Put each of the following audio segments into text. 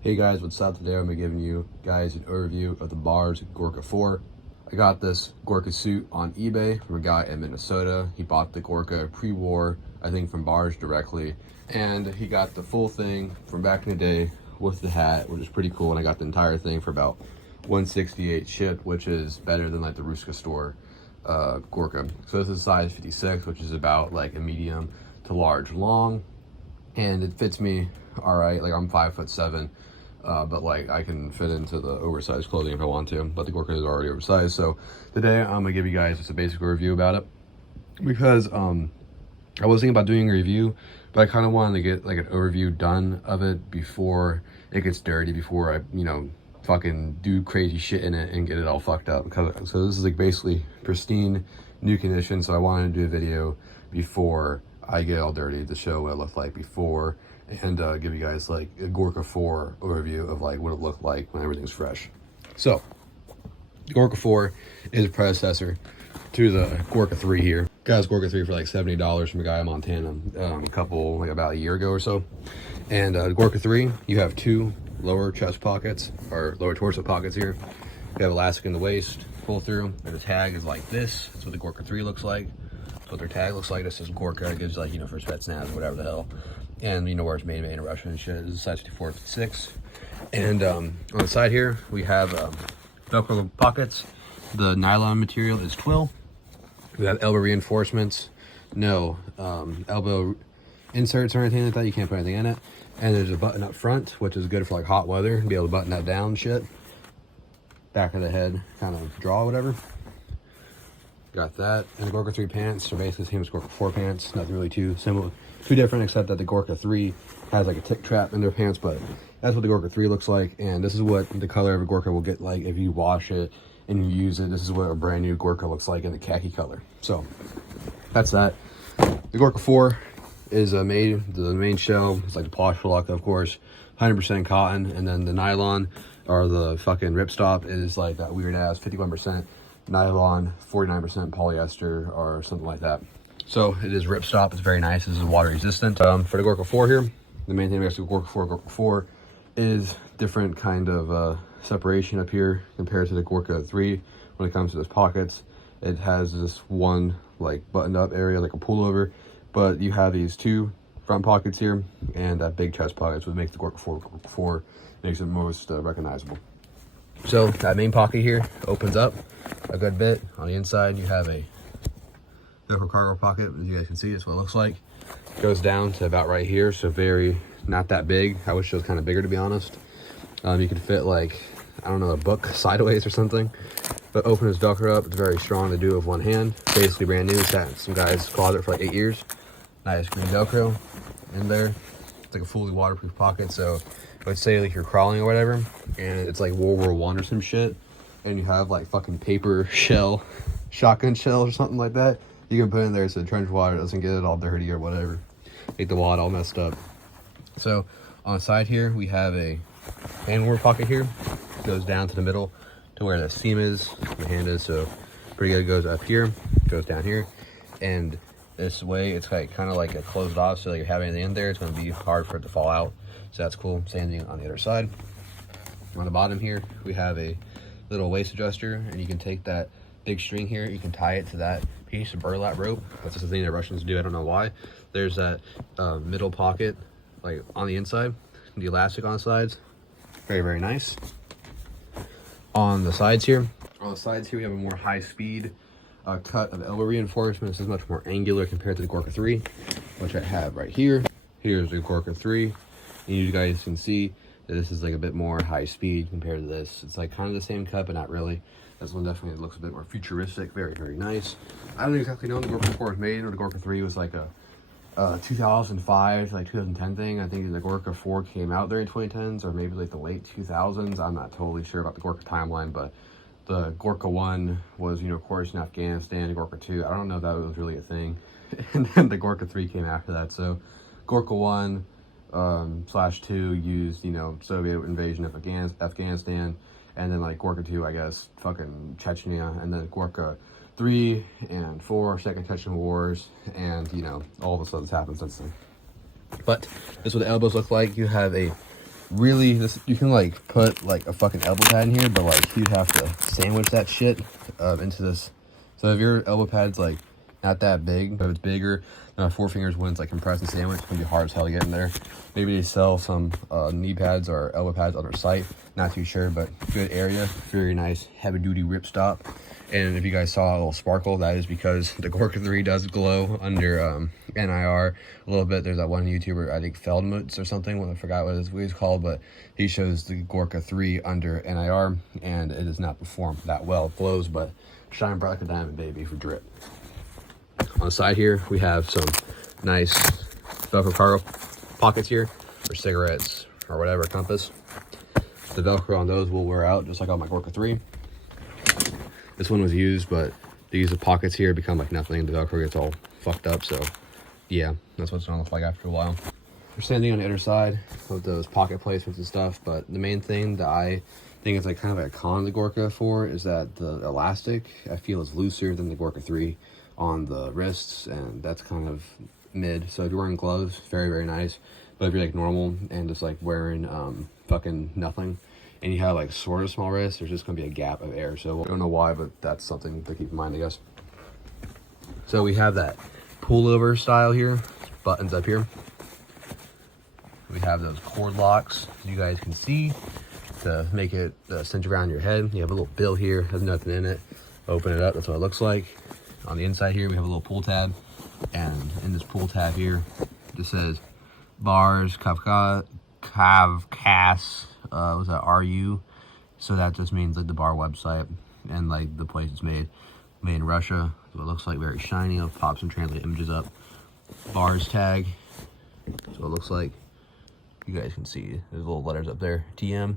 Hey guys, what's up? Today I'm gonna be giving you guys an overview of the Bars Gorka 4. I got this Gorka suit on eBay from a guy in Minnesota. He bought the Gorka pre-war, I think from Bars directly, and he got the full thing from back in the day with the hat, which is pretty cool. And I got the entire thing for about $168 shipped, which is better than like the Ruska store Gorka. So this is size 56, which is about like a medium to large long, and it fits me all right. Like I'm 5'7". But like I can fit into the oversized clothing if I want to, but the Gorka is already oversized. So today I'm gonna give you guys just a basic review about it, because I was thinking about doing a review, but I kind of wanted to get like an overview done of it before it gets dirty, before I fucking do crazy shit in it and get it all fucked up. Because so this is like basically pristine new condition, so I wanted to do a video before I get all dirty to show what it looked like before, and give you guys like a Gorka 4 overview of like what it looked like when everything's fresh. So the Gorka 4 is a predecessor to the Gorka 3 here. Got this Gorka 3 for like $70 from a guy in Montana about a year ago or so. And the Gorka 3, you have two lower chest pockets, or lower torso pockets here. You have elastic in the waist, pull through, and the tag is like this. That's what the Gorka 3 looks like. That's what their tag looks like. This says Gorka. It gives like, for Spetsnaz or whatever the hell. And where it's made in Russia and shit. This is size 54, 56. And on the side here, we have Velcro pockets. The nylon material is twill. We have elbow reinforcements. No elbow inserts or anything like that. You can't put anything in it. And there's a button up front, which is good for like hot weather. Be able to button that down shit. Back of the head, kind of draw, whatever. Got that. And the Gorka 3 pants are basically the same as Gorka 4 pants. Nothing really too different, except that the Gorka 3 has like a tick trap in their pants, but that's what the Gorka 3 looks like. And this is what the color of a Gorka will get like if you wash it and you use it. This is what a brand new Gorka looks like in the khaki color. So that's that. The Gorka 4 is the main shell. It's like the Posh Lock, of course, 100% cotton, and then the nylon or the fucking ripstop is like that weird ass 51% nylon, 49% polyester or something like that. So it is ripstop. It's very nice. This is water resistant. For the Gorka 4 here, the main thing about the Gorka 4 is different kind of separation up here compared to the Gorka 3. When it comes to those pockets, it has this one like buttoned up area, like a pullover, but you have these two front pockets here and that big chest pocket, so it makes the Gorka 4 makes it most recognizable. So that main pocket here opens up a good bit. On the inside, you have a Velcro cargo pocket. As you guys can see, that's what it looks like. It goes down to about right here, so not that big. I wish it was kind of bigger, to be honest. You could fit like, I don't know, a book sideways or something. But open this Velcro up. It's very strong to do with one hand. Basically brand new. It's at some guy's closet for like 8 years. Nice green Velcro in there. It's like a fully waterproof pocket, so let's say like you're crawling or whatever, and it's like World War I or some shit, and you have like fucking paper shell, shotgun shell or something like that, you can put in there so the trench water doesn't get it all dirty or whatever, make the wallet all messed up. So on the side here, we have a handlebar pocket here. It goes down to the middle to where the seam is, the hand is, so pretty good. It goes up here, goes down here, and this way it's like kind of like a closed off, so like if you have anything in there, it's going to be hard for it to fall out. So that's cool. Same thing on the other side. On the bottom here, we have a little waist adjuster, and you can take that big string here, you can tie it to that piece of burlap rope. That's just the thing that Russians do. I don't know why. There's that middle pocket, like on the inside, the elastic on the sides. Very, very nice. On the sides here, we have a more high-speed cut of elbow reinforcement. This is much more angular compared to the Gorka 3, which I have right here. Here's the Gorka 3. And you guys can see that this is like a bit more high speed compared to this. It's like kind of the same cut, but not really. This one definitely looks a bit more futuristic. Very, very nice. I don't exactly know when the Gorka 4 was made, or the Gorka 3 was like a 2005 to like 2010 thing. I think the Gorka 4 came out during 2010s, or maybe like the late 2000s. I'm not totally sure about the Gorka timeline, but the Gorka 1 was, of course, in Afghanistan. Gorka 2, I don't know if that was really a thing. And then the Gorka 3 came after that. So Gorka 1 /2 used, Soviet invasion of Afghanistan, and then like Gorka 2, I guess, fucking Chechnya, and then Gorka 3 and 4, Second Chechen Wars, and all the stuff that's happened since then. But this is what the elbows look like. You have a Really, this, you can like put like a fucking elbow pad in here, but like you'd have to sandwich that shit into this. So if your elbow pad's like not that big, but if it's bigger, then 4 fingers when it's like compressed and sandwich, it's gonna be hard as hell to get in there. Maybe they sell some knee pads or elbow pads on their site. Not too sure, but good area, very nice, heavy duty ripstop. And if you guys saw a little sparkle, that is because the Gorka 3 does glow under NIR a little bit. There's that one YouTuber, I think Feldmutz or something, I forgot what he's called, but he shows the Gorka 3 under NIR, and it does not perform that well. It glows, but shine bright like a diamond, baby, for drip. On the side here, we have some nice Velcro cargo pockets here for cigarettes or whatever, compass. The Velcro on those will wear out, just like on my Gorka 3. This one was used, but these pockets here become like nothing. The Velcro gets all fucked up, so yeah, that's what it's gonna look like after a while. We're standing on the other side of those pocket placements and stuff, but the main thing that I think is like kind of a con of the Gorka 4 is that the elastic, I feel, is looser than the Gorka 3 on the wrists, and that's kind of mid. So if you're wearing gloves, very, very nice. But if you're like normal and just like wearing fucking nothing, and you have like sort of small wrists, there's just gonna be a gap of air. So I don't know why, but that's something to keep in mind, I guess. So we have that pullover style here, buttons up here. We have those cord locks, you guys can see, to make it cinch around your head. You have a little bill here, has nothing in it. Open it up, that's what it looks like. On the inside here, we have a little pull tab, and in this pull tab here, it just says bars, Kavkas, was that RU? So that just means like the bar website and like the place it's made in Russia. So it looks like, very shiny. I'll pop some translate images up. Bars tag. So it looks like, you guys can see there's little letters up there. TM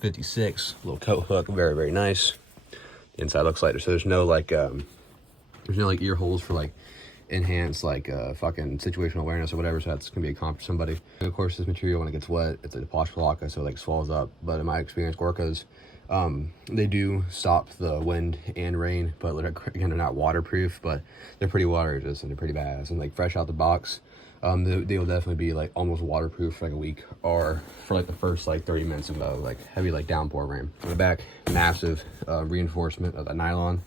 56, little coat hook, very, very nice. The inside looks like, so there's no like ear holes for like enhanced like fucking situational awareness or whatever, so that's gonna be a comp for somebody. And of course, this material, when it gets wet, it's like a poshkalaka, so it like swells up. But in my experience, Gorkas, they do stop the wind and rain, but again, they're not waterproof, but they're pretty water resistant, they're pretty badass. And like fresh out the box, they will definitely be like almost waterproof for like a week, or for like the first like 30 minutes of like heavy like downpour rain. On the back, massive reinforcement of the nylon.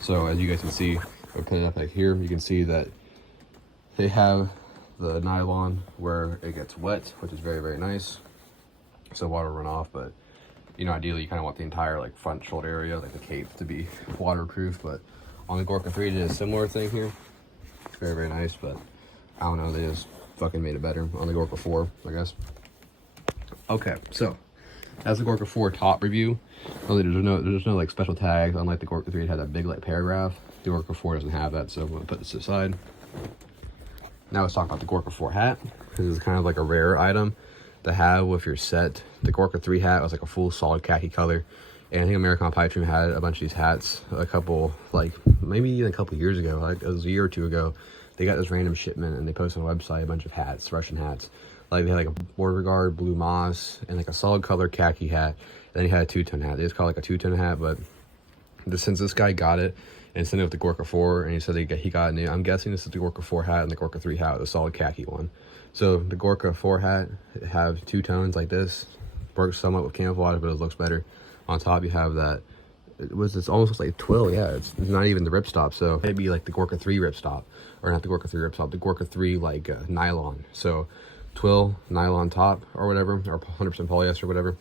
So as you guys can see, I put it up like here, you can see that they have the nylon where it gets wet, which is very, very nice, so water run off. But you know, ideally you kind of want the entire like front shoulder area, like the cape, to be waterproof. But on the Gorka 3, they did a similar thing here. Very, very nice, but I don't know, they just fucking made it better on the Gorka 4, I guess. Okay, so that's the Gorka 4 top review. There's no like special tags, unlike the Gorka 3. It had that big like paragraph. The Gorka 4 doesn't have that, so I'm gonna put this aside. Now let's talk about the Gorka 4 hat. This is kind of like a rare item to have with your set. The Gorka 3 hat was like a full solid khaki color, and I think American Pipe Dream had a bunch of these hats a couple, like maybe even a couple years ago, like it was a year or two ago. They got this random shipment and they posted on a website a bunch of hats, Russian hats. Like they had like a border guard, blue moss, and like a solid color khaki hat. Then he had a two-tone hat. They just call it like a two-tone hat, but since this guy got it and sent it with the Gorka 4, and he said he got it new, I'm guessing this is the Gorka 4 hat and the Gorka 3 hat, the solid khaki one. So the Gorka 4 hat have two tones like this. Works somewhat with camouflage, but it looks better. On top you have that, it's almost looks like twill. Yeah, it's not even the ripstop, so it'd be like the Gorka 3 ripstop, or not the Gorka 3 ripstop, the Gorka 3 like nylon. So twill, nylon top or whatever, or 100% polyester or whatever.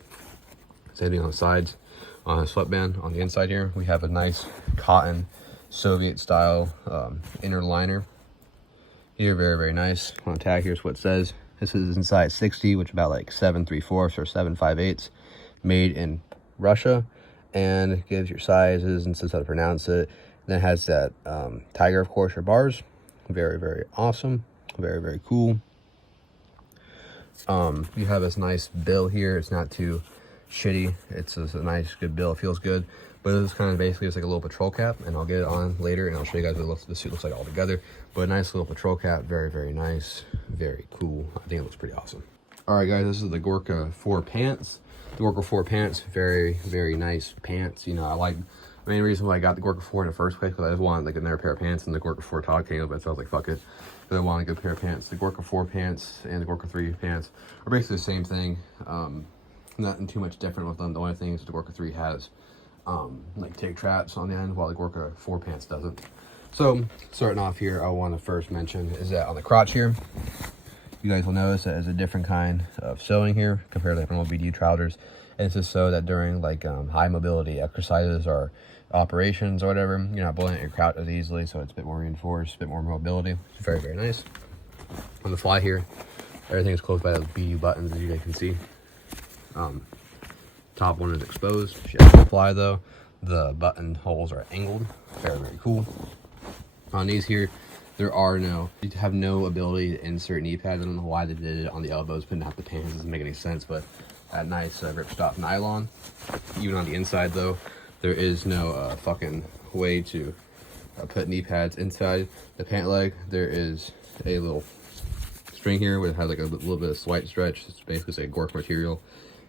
Same thing on the sides. On a sweatband on the inside here, we have a nice cotton Soviet style inner liner here, very, very nice. On the tag, here's what it says. This is in size 60, which is about like 7 3/4 or 7 5/8, made in Russia, and it gives your sizes and says how to pronounce it. Then it has that tiger, of course, your bars. Very, very awesome, very, very cool. You have this nice bill here. It's not too shitty, it's just a nice good bill, it feels good. But this is kind of basically just like a little patrol cap, and I'll get it on later and I'll show you guys what the suit looks like all together. But a nice little patrol cap, very, very nice, very cool. I think it looks pretty awesome. All right guys, this is the Gorka 4 pants. The Gorka 4 pants, very, very nice pants. You know, I like, the main reason why I got the Gorka 4 in the first place, because I just wanted like another pair of pants, and the Gorka 4 top came up, so I was like, fuck it. they want a good pair of pants. The Gorka 4 pants and the Gorka 3 pants are basically the same thing. Nothing too much different with them. The only thing is the Gorka 3 has like TIG traps on the end, while the Gorka 4 pants doesn't. So starting off here, I want to first mention is that on the crotch here, you guys will notice that there's a different kind of sewing here compared to like normal BD trousers. And this is so that during like high mobility exercises or operations or whatever, you're not blowing at your crotch as easily, so it's a bit more reinforced, a bit more mobility. It's very, very nice. On the fly here, everything is closed by those BD buttons, as you guys can see. Top one is exposed. If you have to fly though, the button holes are angled. Very, very cool. On these here, you have no ability to insert knee pads. I don't know why they did it on the elbows, but not the pants. Doesn't make any sense, but that nice ripstop nylon. Even on the inside though, there is no fucking way to put knee pads inside the pant leg. There is a little string here where it has like a little bit of slight stretch. It's basically like Gorka material,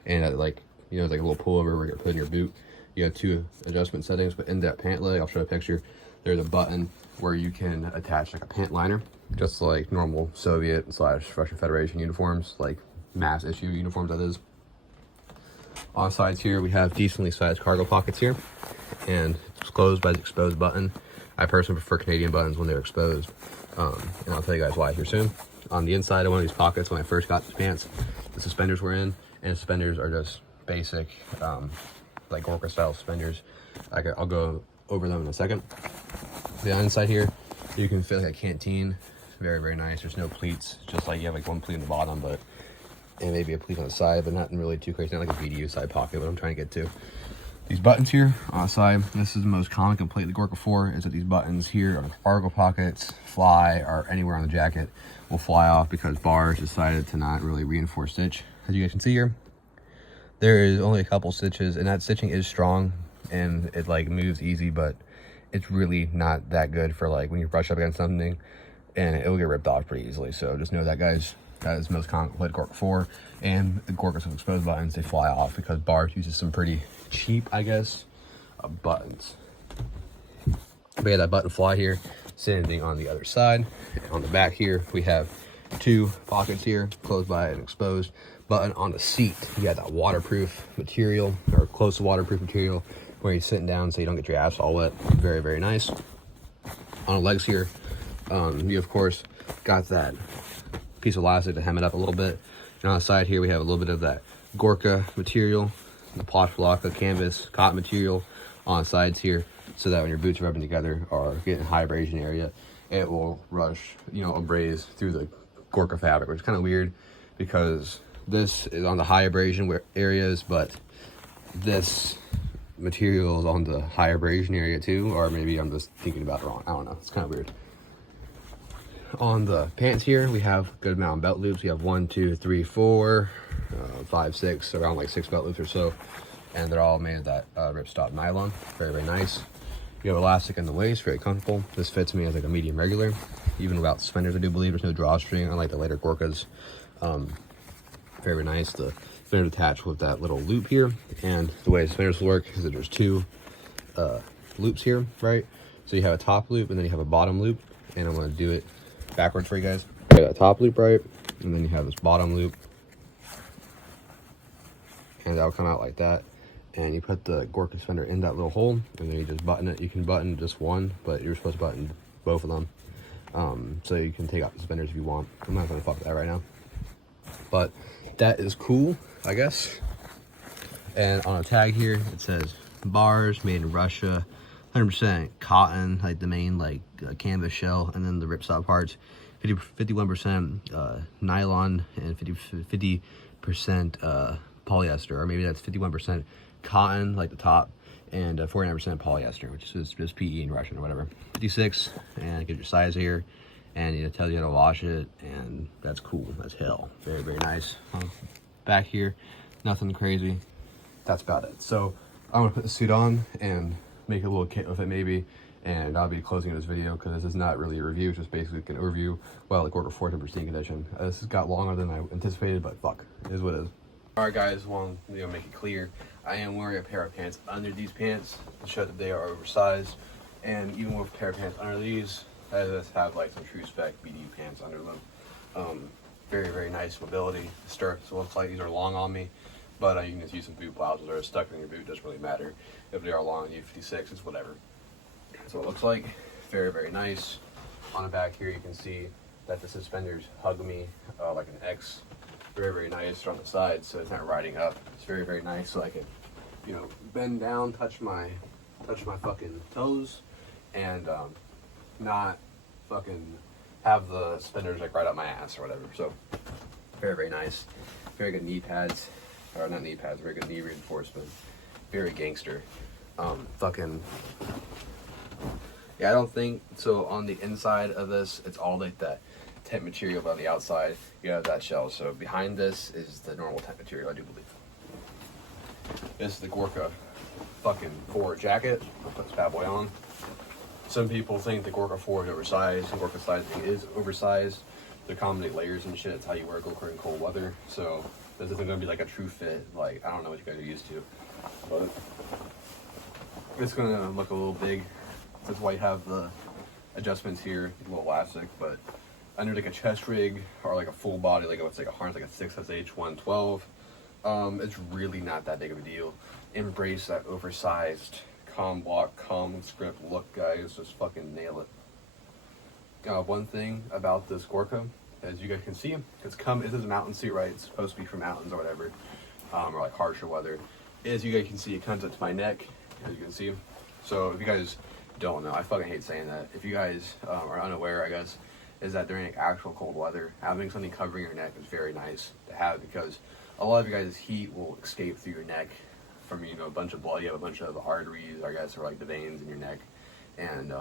and like, you know, it's like a little pullover where you're putting your boot. You have 2 adjustment settings, but in that pant leg, I'll show a picture. There's a button where you can attach like a pant liner, just like normal Soviet / Russian Federation uniforms, like mass issue uniforms that is. On the sides here, we have decently sized cargo pockets here, and it's closed by the exposed button. I personally prefer Canadian buttons when they're exposed, and I'll tell you guys why here soon. On the inside of one of these pockets, when I first got these pants, the suspenders were in, and the suspenders are just basic, like Gorka style suspenders. I'll go over them in a second. The inside here, you can fit like a canteen. Very, very nice. There's no pleats, just like you have like one pleat in the bottom, and maybe a pleat on the side, but nothing really too crazy. Not like a BDU side pocket, what I'm trying to get to. These buttons here on the side, this is the most common complaint of the Gorka 4, is that these buttons here on cargo pockets, fly, or anywhere on the jacket will fly off because bars decided to not really reinforce stitch. As you guys can see here, there is only a couple stitches, and that stitching is strong and it like moves easy, but it's really not that good for like when you brush up against something, and it will get ripped off pretty easily. So just know that, guys. That is most common with Gorka 4, and the Gorkas with exposed buttons, they fly off because bars uses some pretty cheap, I guess, buttons. But yeah, that button fly here, same thing on the other side. On the back here, we have 2 pockets here, closed by an exposed button. On the seat, you got that waterproof material, or close to waterproof material, where you're sitting down so you don't get your ass all wet. Very, very nice. On the legs here, you of course got that piece of elastic to hem it up a little bit. And on the side here, we have a little bit of that Gorka material, the plush block of canvas, cotton material on the sides here, so that when your boots are rubbing together or getting high abrasion area, it will rush, you know, abrase through the Gorka fabric, which is kind of weird because this is on the high abrasion areas, but this material is on the high abrasion area too, or maybe I'm just thinking about it wrong. I don't know. It's kind of weird. On the pants here, we have a good amount of belt loops. We have 1, 2, 3, 4, 5, 6, around like 6 belt loops or so, and they're all made of that ripstop nylon. Very, very nice. You have elastic in the waist, very comfortable. This fits me as like a medium regular, even without suspenders. I do believe there's no drawstring, unlike the later Gorkas. Very, very nice. The suspenders attached with that little loop here, and the way the suspenders work is that there's 2 loops here, right? So you have a top loop and then you have a bottom loop, and I'm going to do it backwards for you guys. You got a top loop, right, and then you have this bottom loop, and that'll come out like that. And you put the Gorka suspender in that little hole, and then you just button it. You can button just one, but you're supposed to button both of them. So you can take out the suspenders if you want. I'm not gonna fuck with that right now, but that is cool, I guess. And on a tag here, it says bars made in Russia, 100% cotton, like the main like canvas shell, and then the ripstop parts, 51% nylon and 50% polyester, or maybe that's 51% cotton, like the top, and 49% polyester, which is just PE in Russian or whatever. 56, and get your size here, and it tells you how to wash it, and that's cool as hell. Very, very nice. Back here, nothing crazy. That's about it. So I'm gonna put the suit on and make a little kit with it maybe, and I'll be closing this video because this is not really a review, it's just basically an overview while the Gorka 4 pristine condition. This has got longer than I anticipated, but fuck, it is what it is. Alright guys, want to make it clear, I am wearing a pair of pants under these pants to show that they are oversized, and even with a pair of pants under these, This have like some true spec BDU pants under them. Very, very nice mobility. The stirrups looks like these are long on me, but you can just use some boot blouses that are stuck in your boot. Doesn't really matter if they are long on U56. It's whatever. So it looks like very, very nice. On the back here, you can see that the suspenders hug me like an X. Very, very nice. They're on the side, so it's not riding up. It's very, very nice. So I can, you know, bend down, touch my fucking toes, and not fucking have the suspenders like right up my ass or whatever. So very, very nice. Very good knee pads, or not knee pads. Very good knee reinforcement. Very gangster. Fucking. Yeah, I don't think so. On the inside of this, it's all like that tent material, but on the outside, you have that shell. So behind this is the normal tent material, I do believe. This is the Gorka fucking 4 jacket. I'll put this bad boy on. Some people think the Gorka 4 is oversized. The Gorka sizing is oversized to accommodate layers and shit. It's how you wear Gorka in cold weather. So this isn't going to be like a true fit. Like, I don't know what you guys are used to, but it's going to look a little big. That's why you have the adjustments here, a little elastic, but under like a chest rig or like a full body, like it's like a harness, like a 6SH112, it's really not that big of a deal. Embrace that oversized com block, com script look, guys. Just fucking nail it. One thing about this Gorka, as you guys can see, it is a mountain suit, right? It's supposed to be for mountains or whatever, or like harsher weather. As you guys can see, it comes up to my neck, as you can see. So if you guys don't know, I fucking hate saying that. If you guys are unaware, I guess, is that during actual cold weather, having something covering your neck is very nice to have, because a lot of you guys' heat will escape through your neck from, you know, a bunch of blood. You have a bunch of arteries, I guess, or like the veins in your neck, and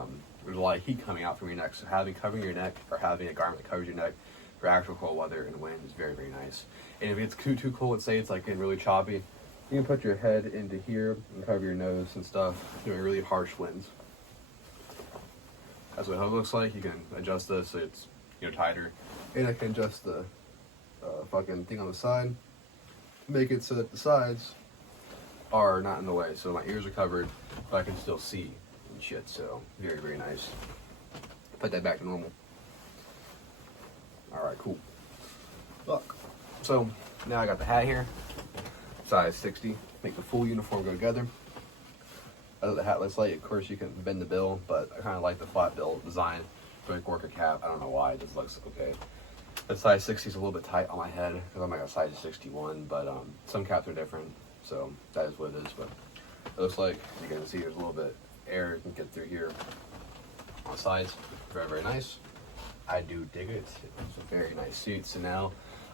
there's a lot of heat coming out from your neck. So covering your neck, or having a garment that covers your neck for actual cold weather and wind is very, very nice. And if it's too cold, let's say it's like getting really choppy, you can put your head into here and cover your nose and stuff during really harsh winds. That's what it looks like. You can adjust this so it's, you know, tighter, and I can adjust the fucking thing on the side, make it so that the sides are not in the way, so my ears are covered, but I can still see and shit. So very, very nice. Put that back to normal. All right, cool. Look, so now I got the hat here, size 60. Make the full uniform go together. As the hat looks like, of course, you can bend the bill, but I kind of like the flat bill design for the Gorka cap. I don't know why, it just looks okay. The size 60 is a little bit tight on my head because I'm like a size 61, but some caps are different, so that is what it is. But it looks like you can see there's a little bit air you can get through here on the sides. Very, very nice. I do dig it. It's a very nice suit. So now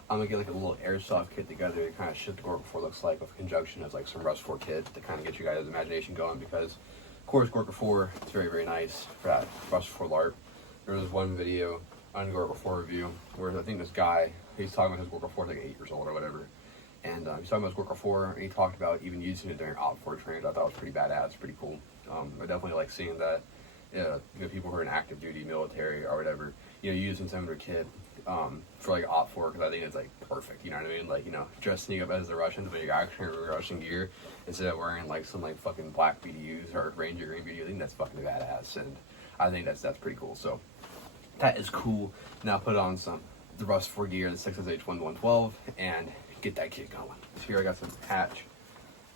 I'm gonna get like a little Airsoft kit together to kind of shit the Gorka 4 looks like, with conjunction of like some Rust 4 kit to kind of get you guys' imagination going, because of course Gorka 4, it's very, very nice for that Rust 4 LARP. There was one video on Gorka 4 review where I think this guy, he's talking about his Gorka 4, like 8 years old or whatever, and he's talking about his Gorka 4, and he talked about even using it during Op 4 training. I thought it was pretty badass, pretty cool. I definitely like seeing that, you know, people who are in active duty, military or whatever, you know, using some of their kit for like Op 4, because I think it's like perfect, you know what I mean? Like, you know, dressing up as the Russians, but you're actually in Russian gear instead of wearing like some like fucking black BDUs or Ranger green BDU. I think that's fucking badass, and I think that's pretty cool. So that is cool. Now put on the Rust 4 gear, the 6SH112, and get that kit going. So here I got some Hatch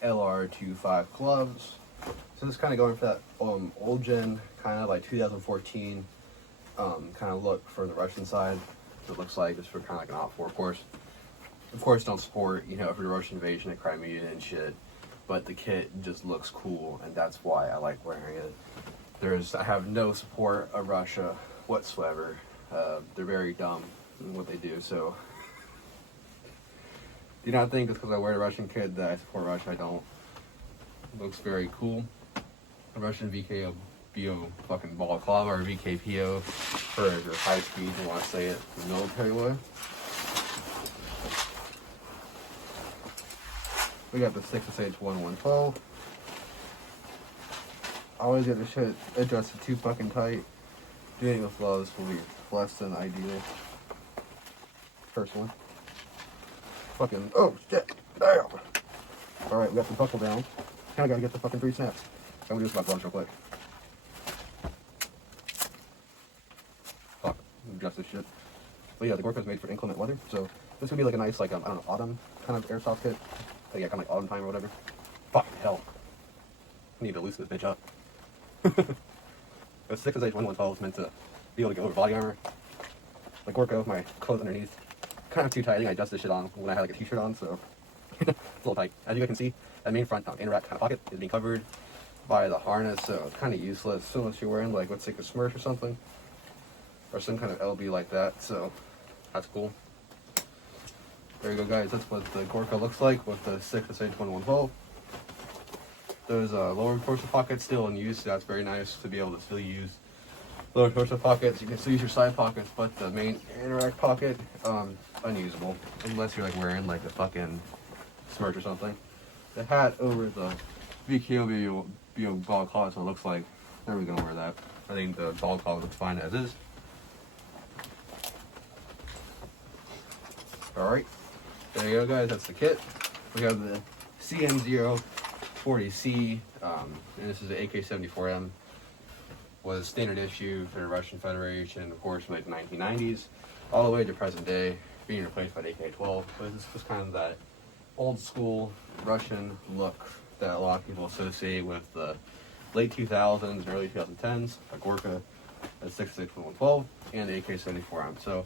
LR25 gloves. So this is kind of going for that old gen, kind of like 2014 kind of look for the Russian side. So it looks like just for kind of like an Op 4, of course don't support, you know, for the Russian invasion of Crimea and shit, but the kit just looks cool, and that's why I like wearing it. I have no support of Russia whatsoever. They're very dumb in what they do, so do not think it's because I wear a Russian kit that I support Russia. I don't. It looks very cool. A Russian VKBO fucking balaclava, or VKPO for your high speed, you want to say it the military way. We got the 6SH112. I always get this shit adjusted too fucking tight. Doing it with gloves will be less than ideal, personally. Fucking, oh shit, damn. Alright, we got the buckle down. Kinda gotta get the fucking 3 snaps. I'm gonna do this with my gloves real quick. this shit. But yeah, the Gorka is made for inclement weather, so this would be like a nice, like, I don't know, autumn kind of airsoft kit. Like, yeah, kind of like autumn time or whatever. Fucking hell. I need to loosen this bitch up. The 6SH1112 is meant to be able to go over body armor. The Gorka, my clothes underneath, kind of too tight. I think I adjusted this shit on when I had like a t-shirt on, so it's a little tight. As you guys can see, that main front inner-rack kind of pocket is being covered by the harness, so it's kind of useless. So unless you're wearing like, let's say, a Smurf or something, or some kind of LB like that, so that's cool. There you go, guys. That's what the Gorka looks like with the 6SH1112. Those lower torso pockets still in use. That's very nice to be able to still use lower torso pockets. You can still use your side pockets, but the main inner-rack pocket, unusable. Unless you're like wearing like a fucking Smurf or something. The hat over the VKO ball collar, so it looks like never gonna wear that. I think the ball collar looks fine as is. Alright, there you go, guys. That's the kit. We have the CN040C, and this is the AK-74M. Was standard issue for the Russian Federation, of course, from like the 1990s, all the way to present day, being replaced by the AK-12. But it's just kind of that old school Russian look that a lot of people associate with the late 2000s and early 2010s, like Gorka, the 6.6.112, and the AK-74M. So,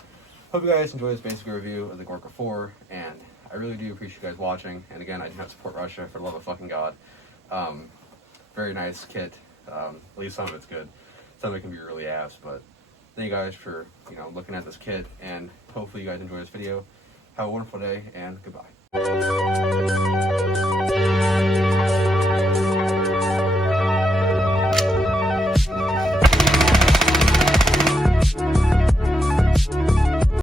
hope you guys enjoy this basic review of the Gorka 4, and I really do appreciate you guys watching. And again, I do not support Russia, for the love of fucking God. Very nice kit. At least some of it's good. Some of it can be really ass, but thank you guys for, looking at this kit, and hopefully you guys enjoy this video. Have a wonderful day, and goodbye.